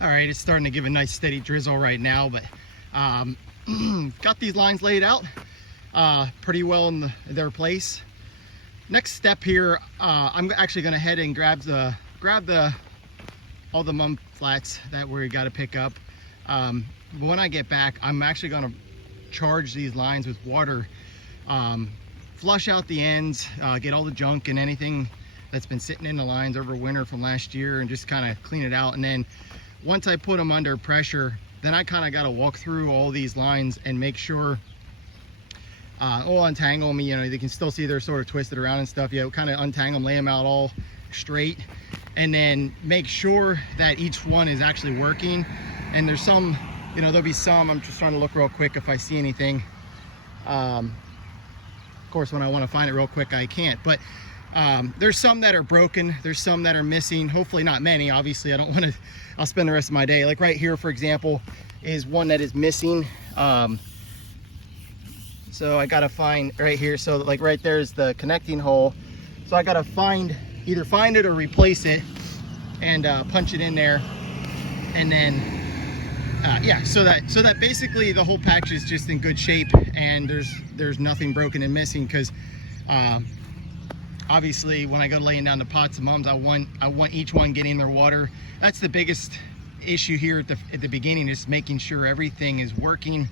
All right, it's starting to give a nice steady drizzle right now, but got these lines laid out pretty well in their place. Next step here, I'm actually going to head and grab all the mum flats that we got to pick up. But when I get back, I'm actually going to charge these lines with water, flush out the ends, get all the junk and anything that's been sitting in the lines over winter from last year, and just kind of clean it out. And then once I put them under pressure, then I kind of got to walk through all these lines and make sure untangle them. You know, you can still see they're sort of twisted around and stuff. You kind of untangle them, lay them out all straight, and then make sure that each one is actually working. And there's some, you know, there'll be some, I'm just trying to look real quick if I see anything. Of course, when I want to find it real quick, I can't. But there's some that are broken, there's some that are missing, hopefully not many. Obviously I don't want to, I'll spend the rest of my day, like right here for example is one that is missing. So I gotta find right here, so like right there's the connecting hole, so I gotta either find it or replace it and punch it in there. And then yeah, so that basically the whole patch is just in good shape and there's nothing broken and missing, because obviously when I go laying down the pots of mums, I want each one getting their water. That's the biggest issue here at the beginning, is making sure everything is working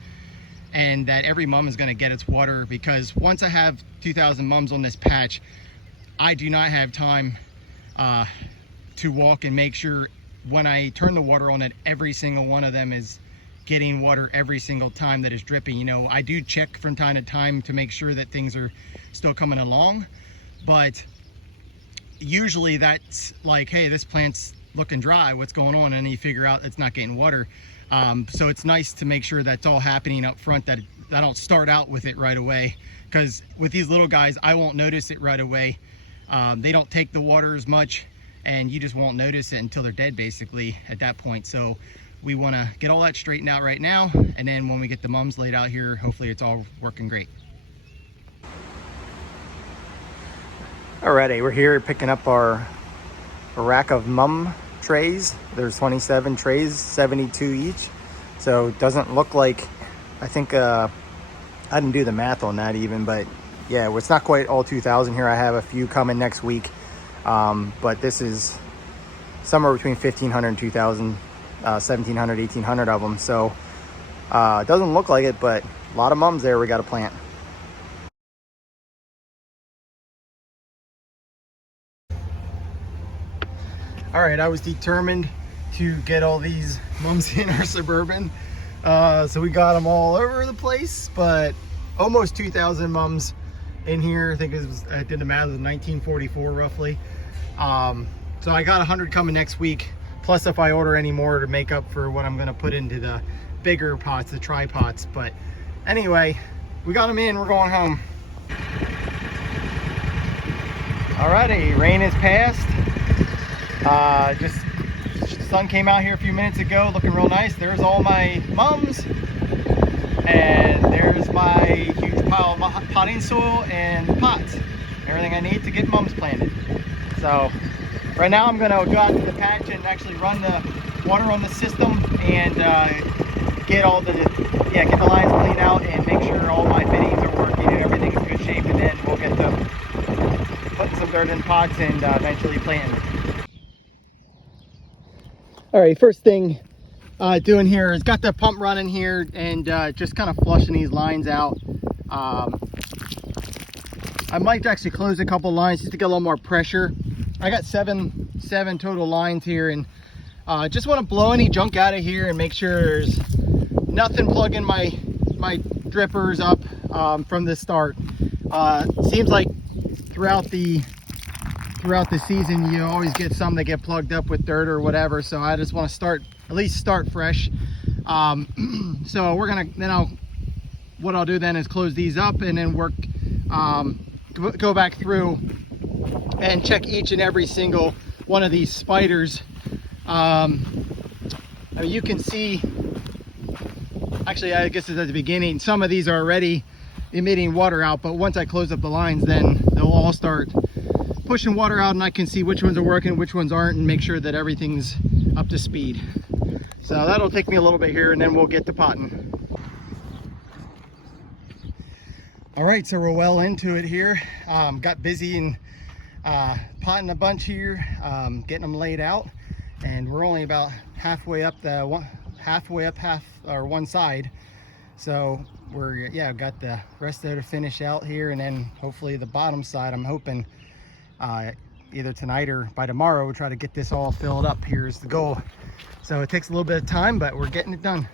and that every mum is going to get its water, because once I have 2,000 mums on this patch, I do not have time to walk and make sure when I turn the water on that every single one of them is getting water every single time that is dripping. You know, I do check from time to time to make sure that things are still coming along, but usually that's like, hey, this plant's looking dry, what's going on? And you figure out it's not getting water. So it's nice to make sure that's all happening up front, that I don't start out with it right away, because with these little guys, I won't notice it right away. They don't take the water as much, and you just won't notice it until they're dead basically at that point. So we want to get all that straightened out right now, and then when we get the mums laid out here, hopefully it's all working great. Alrighty, we're here picking up our rack of mum trays. There's 27 trays, 72 each. So it doesn't look like, I think I didn't do the math on that even, but yeah, well, it's not quite all 2,000 here. I have a few coming next week, but this is somewhere between 1,500 and 2,000, 1,700, 1,800 of them. So it doesn't look like it, but a lot of mums there we got to plant. All right, I was determined to get all these mums in our Suburban. So we got them all over the place, but almost 2,000 mums in here. I think I did the math, it was 1944 roughly. So I got 100 coming next week, plus if I order any more to make up for what I'm gonna put into the bigger pots, the tripods. But anyway, we got them in, we're going home. Alrighty, rain is past. Just the sun came out here a few minutes ago, looking real nice. There's all my mums, and there's my huge pile of potting soil and pots, everything I need to get mums planted. So right now I'm gonna go out to the patch and actually run the water on the system and get the lines cleaned out and make sure all my fittings are working and everything's in good shape, and then we'll get to putting some dirt in pots and eventually planting. All right, first thing doing here is got the pump running here and just kind of flushing these lines out. I might actually close a couple lines just to get a little more pressure. I got seven total lines here, and just want to blow any junk out of here and make sure there's nothing plugging my drippers up from the start. Seems like throughout the season you always get some that get plugged up with dirt or whatever, so I just want to at least start fresh. So we're gonna what I'll do then is close these up and then work go back through and check each and every single one of these spiders. I mean, you can see, actually I guess it's at the beginning, some of these are already emitting water out, but once I close up the lines, then they'll all start pushing water out, and I can see which ones are working, which ones aren't, and make sure that everything's up to speed. So that'll take me a little bit here, and then we'll get to potting. All right, so we're well into it here. Got busy and potting a bunch here, getting them laid out, and we're only about halfway up one side. So we're got the rest there to finish out here, and then hopefully the bottom side, I'm hoping either tonight or by tomorrow we'll try to get this all filled up. Here's the goal. So it takes a little bit of time, but we're getting it done.